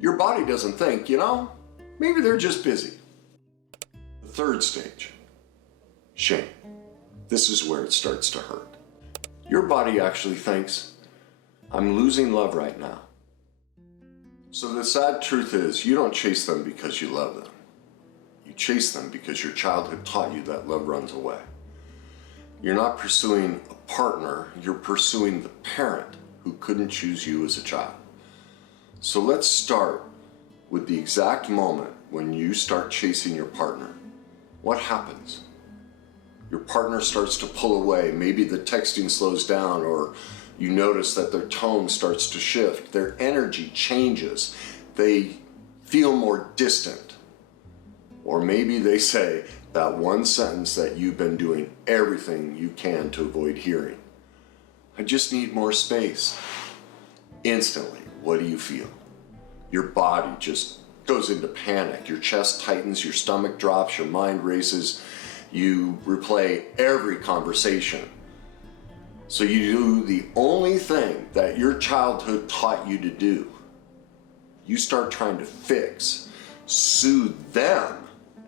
Your body doesn't think, maybe they're just busy. The third stage, shame. This is where it starts to hurt. Your body actually thinks, I'm losing love right now. So the sad truth is, you don't chase them because you love them. You chase them because your childhood taught you that love runs away. You're not pursuing a partner, you're pursuing the parent who couldn't choose you as a child. So let's start with the exact moment when you start chasing your partner. What happens? Your partner starts to pull away. Maybe the texting slows down, or you notice that their tone starts to shift. Their energy changes. They feel more distant. Or maybe they say that one sentence that you've been doing everything you can to avoid hearing. I just need more space. Instantly, what do you feel? Your body just goes into panic. Your chest tightens, your stomach drops, your mind races. You replay every conversation. So you do the only thing that your childhood taught you to do. You start trying to fix, soothe them,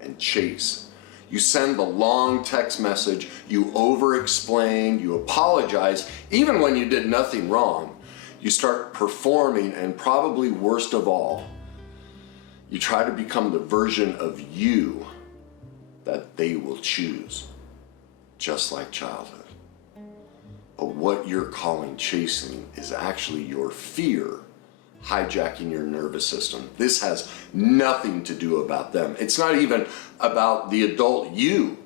and chase. You send the long text message, you over-explain, you apologize, even when you did nothing wrong. You start performing, and probably worst of all, you try to become the version of you that they will choose, just like childhood. But what you're calling chasing is actually your fear hijacking your nervous system. This has nothing to do about them. It's not even about the adult you.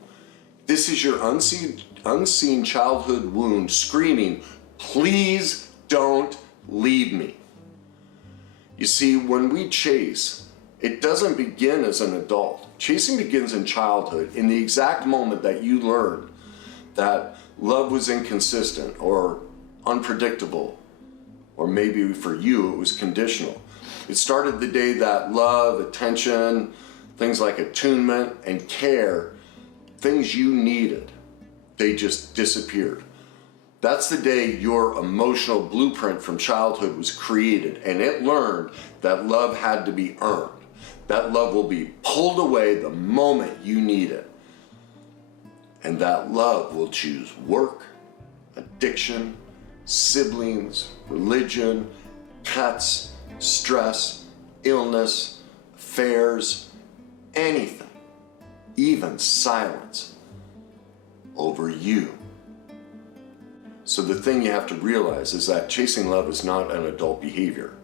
This is your unseen childhood wound screaming, please don't leave me. You see, when we chase, it doesn't begin as an adult. Chasing begins in childhood, in the exact moment that you learned that love was inconsistent or unpredictable, or maybe for you it was conditional. It started the day that love, attention, things like attunement and care, things you needed, they just disappeared. That's the day your emotional blueprint from childhood was created, and it learned that love had to be earned. That love will be pulled away the moment you need it. And that love will choose work, addiction, siblings, religion, pets, stress, illness, affairs, anything, even silence, over you. So the thing you have to realize is that chasing love is not an adult behavior.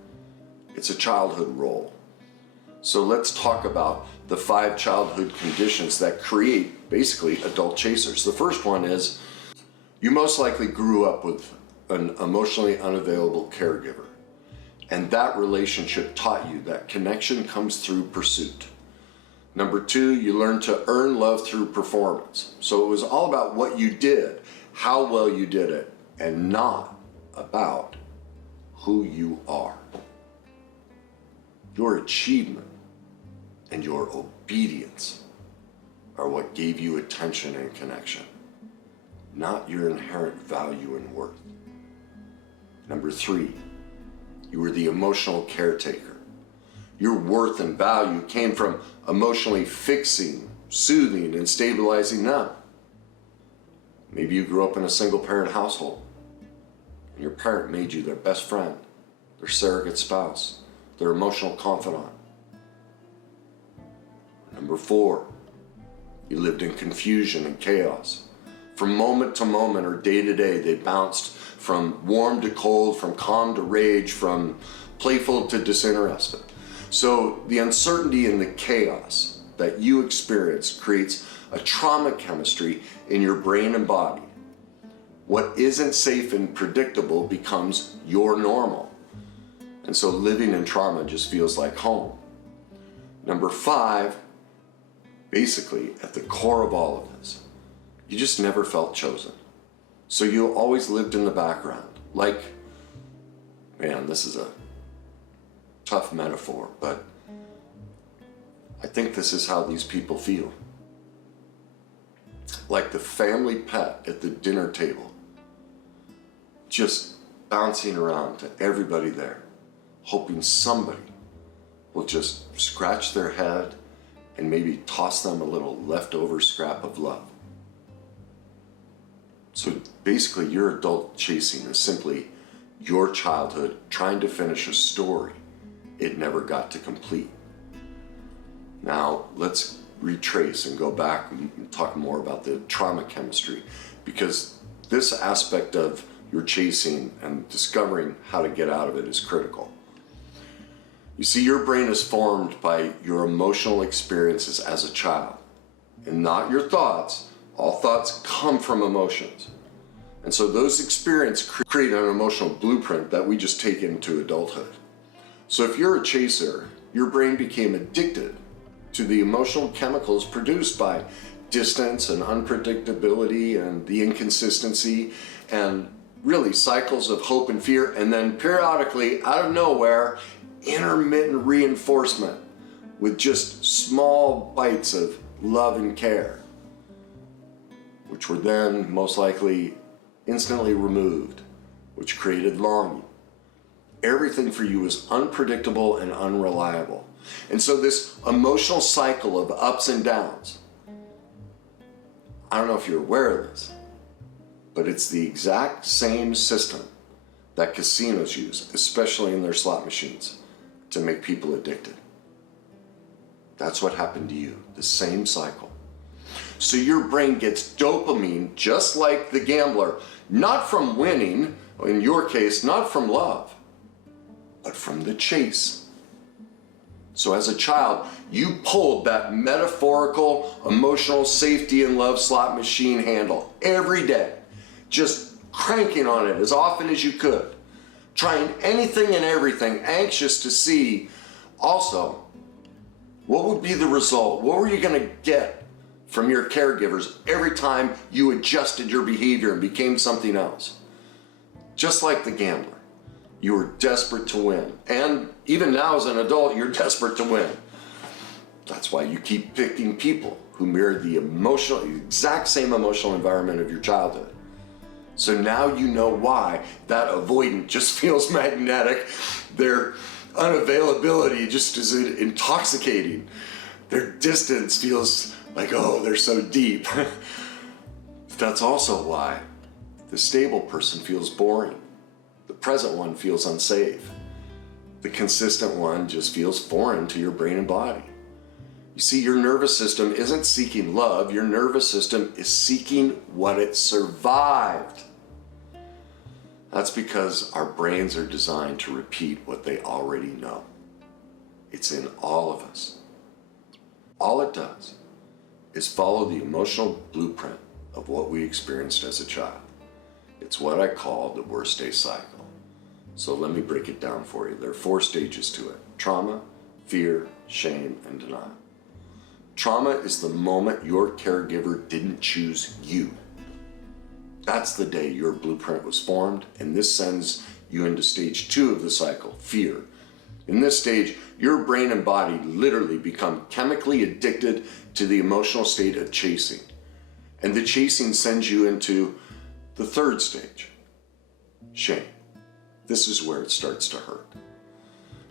It's a childhood role. So let's talk about the 5 childhood conditions that create basically adult chasers. The first one is you most likely grew up with an emotionally unavailable caregiver, and that relationship taught you that connection comes through pursuit. Number 2, you learned to earn love through performance. So it was all about what you did, how well you did it, and not about who you are. Your achievement and your obedience are what gave you attention and connection, not your inherent value and worth. Number 3, you were the emotional caretaker. Your worth and value came from emotionally fixing, soothing, and stabilizing them. Maybe you grew up in a single-parent household, and your parent made you their best friend, their surrogate spouse, their emotional confidant. Number 4, you lived in confusion and chaos. From moment to moment or day to day, they bounced from warm to cold, from calm to rage, from playful to disinterested. So the uncertainty and the chaos that you experience creates a trauma chemistry in your brain and body. What isn't safe and predictable becomes your normal. And so living in trauma just feels like home. Number 5, basically at the core of all of this, you just never felt chosen. So you always lived in the background. Like, man, this is a tough metaphor, but I think this is how these people feel. Like the family pet at the dinner table, just bouncing around to everybody there, hoping somebody will just scratch their head and maybe toss them a little leftover scrap of love. So basically, your adult chasing is simply your childhood trying to finish a story it never got to complete. Now, let's retrace and go back and talk more about the trauma chemistry, because this aspect of your chasing and discovering how to get out of it is critical. You see, your brain is formed by your emotional experiences as a child, and not your thoughts. All thoughts come from emotions. And so those experiences create an emotional blueprint that we just take into adulthood. So if you're a chaser, your brain became addicted to the emotional chemicals produced by distance and unpredictability and the inconsistency and really cycles of hope and fear, and then periodically, out of nowhere, intermittent reinforcement with just small bites of love and care, which were then most likely instantly removed, which created longing. Everything for you was unpredictable and unreliable. And so this emotional cycle of ups and downs, I don't know if you're aware of this, but it's the exact same system that casinos use, especially in their slot machines, to make people addicted. That's what happened to you, the same cycle. So your brain gets dopamine just like the gambler, not from winning, in your case, not from love, but from the chase. So as a child, you pulled that metaphorical, emotional safety and love slot machine handle every day, just cranking on it as often as you could, trying anything and everything, anxious to see also what would be the result. What were you going to get from your caregivers every time you adjusted your behavior and became something else? Just like the gambler, you were desperate to win. And even now as an adult, you're desperate to win. That's why you keep picking people who mirror the exact same emotional environment of your childhood. So now you know why that avoidant just feels magnetic. Their unavailability just is intoxicating. Their distance feels like, oh, they're so deep. That's also why the stable person feels boring. The present one feels unsafe. The consistent one just feels foreign to your brain and body. You see, your nervous system isn't seeking love. Your nervous system is seeking what it survived. That's because our brains are designed to repeat what they already know. It's in all of us. All it does is follow the emotional blueprint of what we experienced as a child. It's what I call the worst day cycle. So let me break it down for you. There are 4 stages to it: trauma, fear, shame, and denial. Trauma is the moment your caregiver didn't choose you. That's the day your blueprint was formed, and this sends you into stage 2 of the cycle, fear. In this stage, your brain and body literally become chemically addicted to the emotional state of chasing. And the chasing sends you into the 3rd stage, shame. This is where it starts to hurt.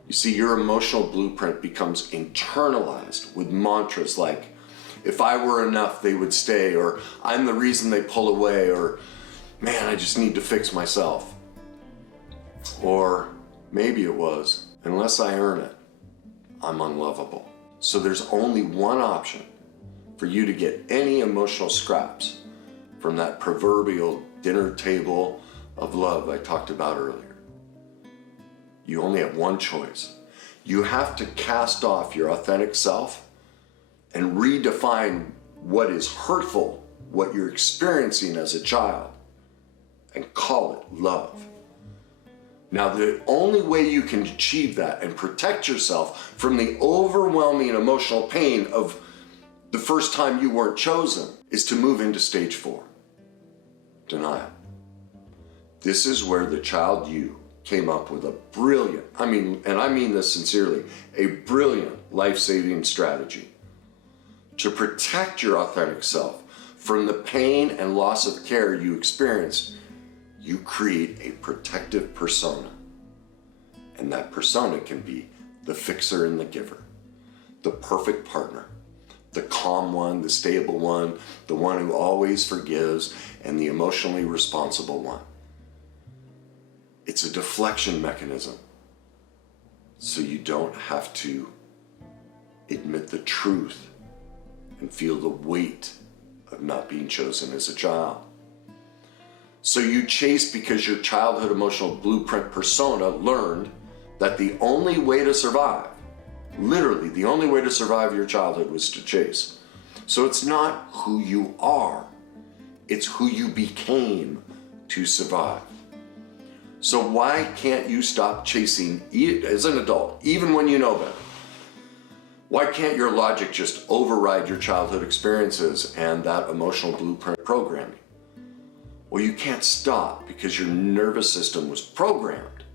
You see, your emotional blueprint becomes internalized with mantras like, if I were enough, they would stay, or I'm the reason they pull away, or man, I just need to fix myself. Or maybe it was, unless I earn it, I'm unlovable. So there's only one option for you to get any emotional scraps from that proverbial dinner table of love I talked about earlier. You only have one choice. You have to cast off your authentic self and redefine what is hurtful, what you're experiencing as a child, and call it love. Now, the only way you can achieve that and protect yourself from the overwhelming emotional pain of the first time you weren't chosen is to move into stage 4, denial. This is where the child you came up with a brilliant, and I mean this sincerely, a brilliant life-saving strategy. To protect your authentic self from the pain and loss of care you experienced, you create a protective persona. And that persona can be the fixer and the giver, the perfect partner, the calm one, the stable one, the one who always forgives, and the emotionally responsible one. It's a deflection mechanism, so you don't have to admit the truth and feel the weight of not being chosen as a child. So you chase because your childhood emotional blueprint persona learned that the only way to survive, literally the only way to survive your childhood, was to chase. So it's not who you are, it's who you became to survive. So why can't you stop chasing as an adult, even when you know better? Why can't your logic just override your childhood experiences and that emotional blueprint programming? Well, you can't stop because your nervous system was programmed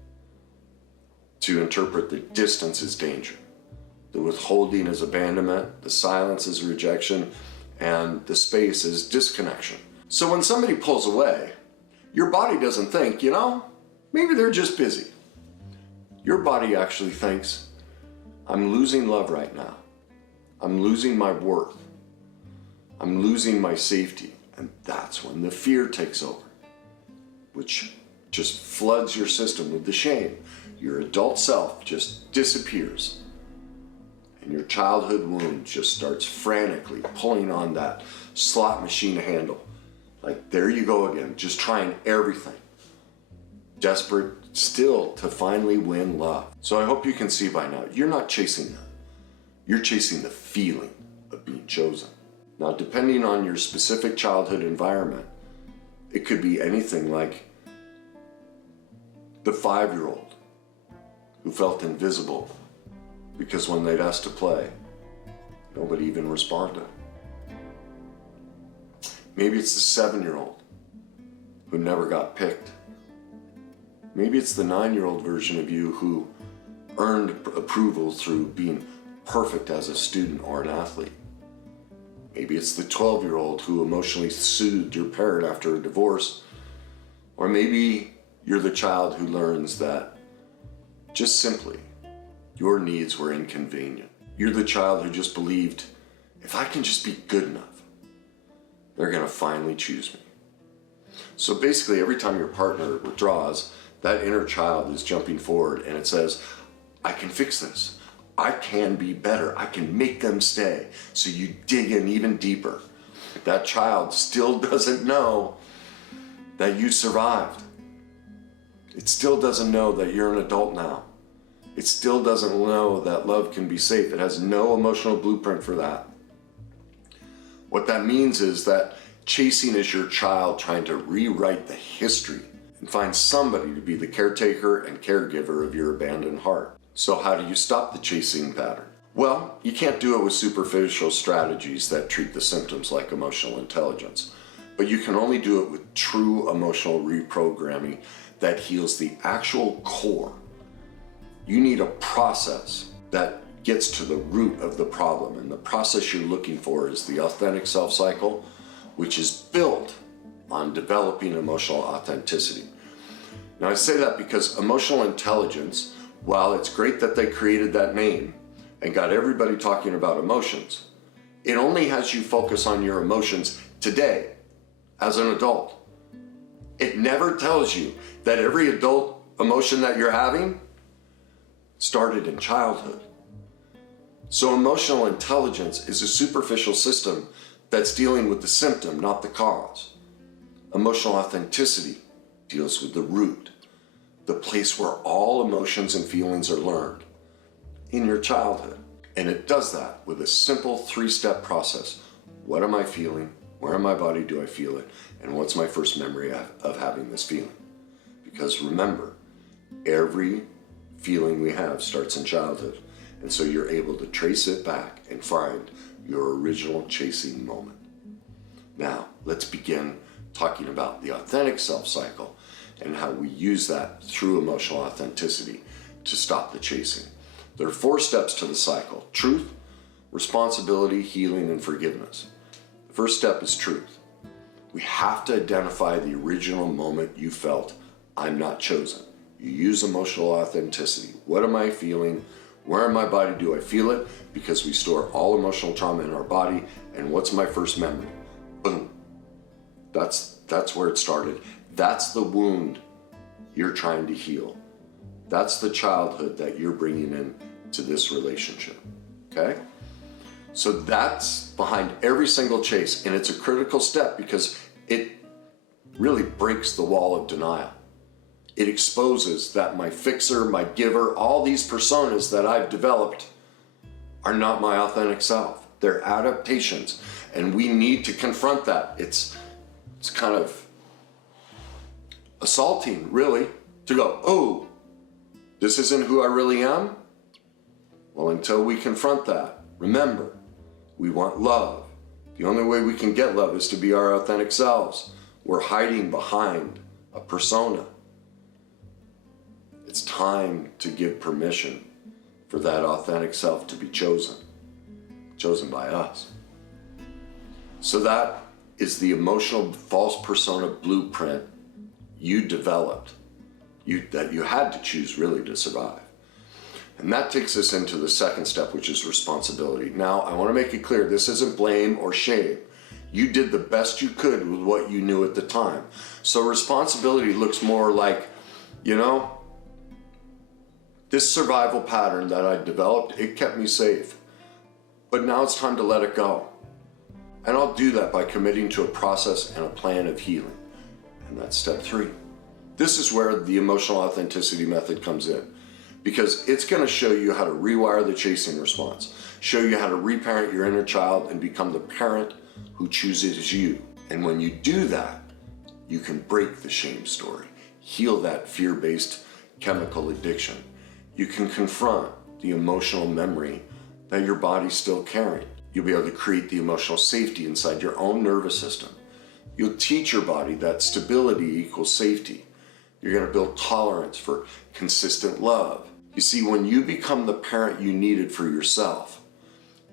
to interpret the distance as danger, the withholding as abandonment, the silence as rejection, and the space as disconnection. So when somebody pulls away, your body doesn't think, maybe they're just busy. Your body actually thinks, I'm losing love right now. I'm losing my worth. I'm losing my safety. And that's when the fear takes over, which just floods your system with the shame. Your adult self just disappears. And your childhood wound just starts frantically pulling on that slot machine handle. Like, there you go again, just trying everything. Desperate still to finally win love. So I hope you can see by now, you're not chasing that. You're chasing the feeling of being chosen. Now, depending on your specific childhood environment, it could be anything like the 5-year-old who felt invisible because when they'd asked to play, nobody even responded. Maybe it's the 7-year-old who never got picked. Maybe it's the 9-year-old version of you who earned approval through being perfect as a student or an athlete. Maybe it's the 12-year-old who emotionally soothed your parent after a divorce. Or maybe you're the child who learns that just simply your needs were inconvenient. You're the child who just believed, if I can just be good enough, they're gonna finally choose me. So basically every time your partner withdraws, that inner child is jumping forward and it says, I can fix this. I can be better. I can make them stay. So you dig in even deeper. That child still doesn't know that you survived. It still doesn't know that you're an adult now. It still doesn't know that love can be safe. It has no emotional blueprint for that. What that means is that chasing is your child trying to rewrite the history and find somebody to be the caretaker and caregiver of your abandoned heart. So how do you stop the chasing pattern? Well, you can't do it with superficial strategies that treat the symptoms like emotional intelligence, but you can only do it with true emotional reprogramming that heals the actual core. You need a process that gets to the root of the problem, and the process you're looking for is the authentic self cycle, which is built on developing emotional authenticity. Now I say that because emotional intelligence, while it's great that they created that name and got everybody talking about emotions, it only has you focus on your emotions today as an adult. It never tells you that every adult emotion that you're having started in childhood. So emotional intelligence is a superficial system that's dealing with the symptom, not the cause. Emotional authenticity deals with the root, the place where all emotions and feelings are learned, in your childhood. And it does that with a simple 3-step process. What am I feeling? Where in my body do I feel it? And what's my first memory of having this feeling? Because remember, every feeling we have starts in childhood. And so you're able to trace it back and find your original chasing moment. Now, let's begin talking about the authentic self cycle and how we use that through emotional authenticity to stop the chasing. There are 4 steps to the cycle: truth, responsibility, healing, and forgiveness. The first step is truth. We have to identify the original moment you felt, I'm not chosen. You use emotional authenticity. What am I feeling? Where in my body do I feel it? Because we store all emotional trauma in our body. And what's my first memory? Boom. That's where it started. That's the wound you're trying to heal. That's the childhood that you're bringing in to this relationship, okay? So that's behind every single chase, and it's a critical step because it really breaks the wall of denial. It exposes that my fixer, my giver, all these personas that I've developed are not my authentic self. They're adaptations, and we need to confront that. It's kind of assaulting, really, to go, oh, this isn't who I really am? Well, until we confront that, remember, we want love. The only way we can get love is to be our authentic selves. We're hiding behind a persona. It's time to give permission for that authentic self to be chosen by us. So that is the emotional false persona blueprint you developed, that you had to choose really to survive. And that takes us into the second step, which is responsibility. Now, I want to make it clear, this isn't blame or shame. You did the best you could with what you knew at the time. So responsibility looks more like, this survival pattern that I developed, it kept me safe. But now it's time to let it go. And I'll do that by committing to a process and a plan of healing. And that's step 3. This is where the emotional authenticity method comes in, because it's going to show you how to rewire the chasing response, show you how to reparent your inner child and become the parent who chooses you. And when you do that, you can break the shame story, heal that fear-based chemical addiction. You can confront the emotional memory that your body's still carrying. You'll be able to create the emotional safety inside your own nervous system. You'll teach your body that stability equals safety. You're going to build tolerance for consistent love. You see, when you become the parent you needed for yourself,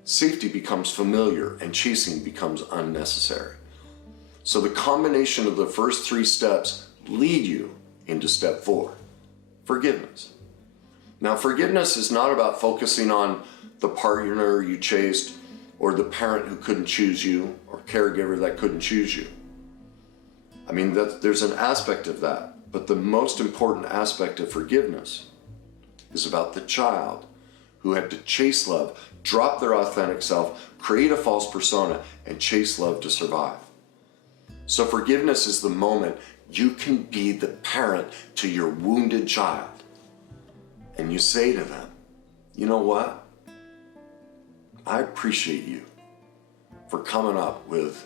safety becomes familiar and chasing becomes unnecessary. So the combination of the first 3 steps lead you into step 4, forgiveness. Now, forgiveness is not about focusing on the partner you chased or the parent who couldn't choose you or caregiver that couldn't choose you. I mean, there's an aspect of that, but the most important aspect of forgiveness is about the child who had to chase love, drop their authentic self, create a false persona, and chase love to survive. So forgiveness is the moment you can be the parent to your wounded child. And you say to them, you know what? I appreciate you for coming up with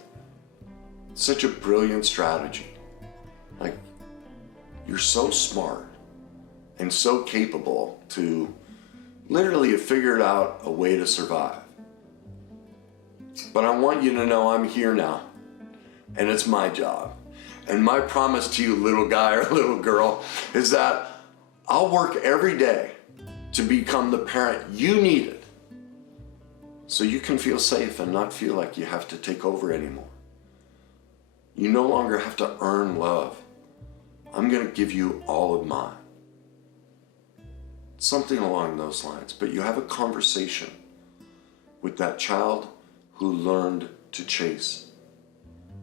such a brilliant strategy. Like, you're so smart and so capable to literally have figured out a way to survive. But I want you to know I'm here now, and it's my job. And my promise to you, little guy or little girl, is that I'll work every day to become the parent you needed so you can feel safe and not feel like you have to take over anymore. You no longer have to earn love. I'm going to give you all of mine. Something along those lines. But you have a conversation with that child who learned to chase.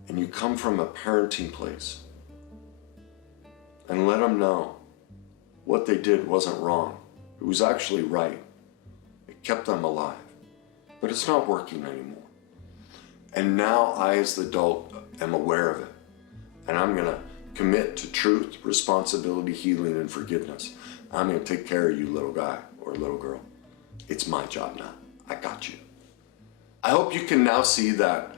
And you come from a parenting place. And let them know what they did wasn't wrong. It was actually right. It kept them alive. But it's not working anymore. And now I, as the adult, am aware of it. And I'm going to commit to truth, responsibility, healing, and forgiveness. I'm going to take care of you, little guy or little girl. It's my job now. I got you. I hope you can now see that,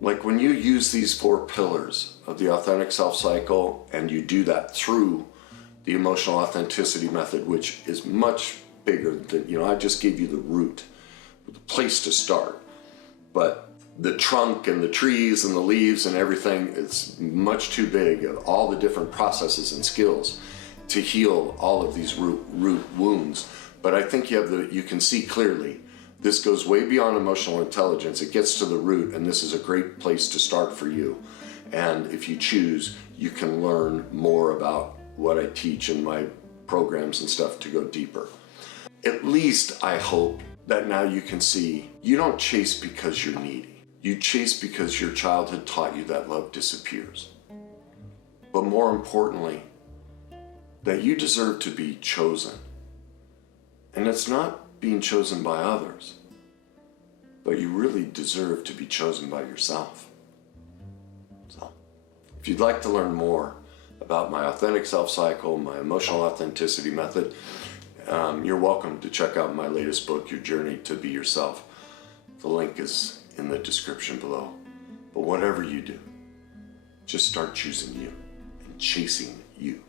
like, when you use these 4 pillars of the authentic self cycle, and you do that through the emotional authenticity method, which is much bigger than, I just gave you the root, the place to start. But the trunk and the trees and the leaves and everything, it's much too big, all the different processes and skills to heal all of these root wounds. But I think you can see clearly, this goes way beyond emotional intelligence. It gets to the root, and this is a great place to start for you. And if you choose, you can learn more about what I teach in my programs and stuff to go deeper. At least I hope that now you can see you don't chase because you're needy. You chase because your childhood taught you that love disappears. But more importantly, that you deserve to be chosen. And it's not being chosen by others, but you really deserve to be chosen by yourself. So, if you'd like to learn more about my authentic self cycle, my emotional authenticity method, you're welcome to check out my latest book, Your Journey to Be Yourself. The link is in the description below. But whatever you do, just start choosing you and chasing you.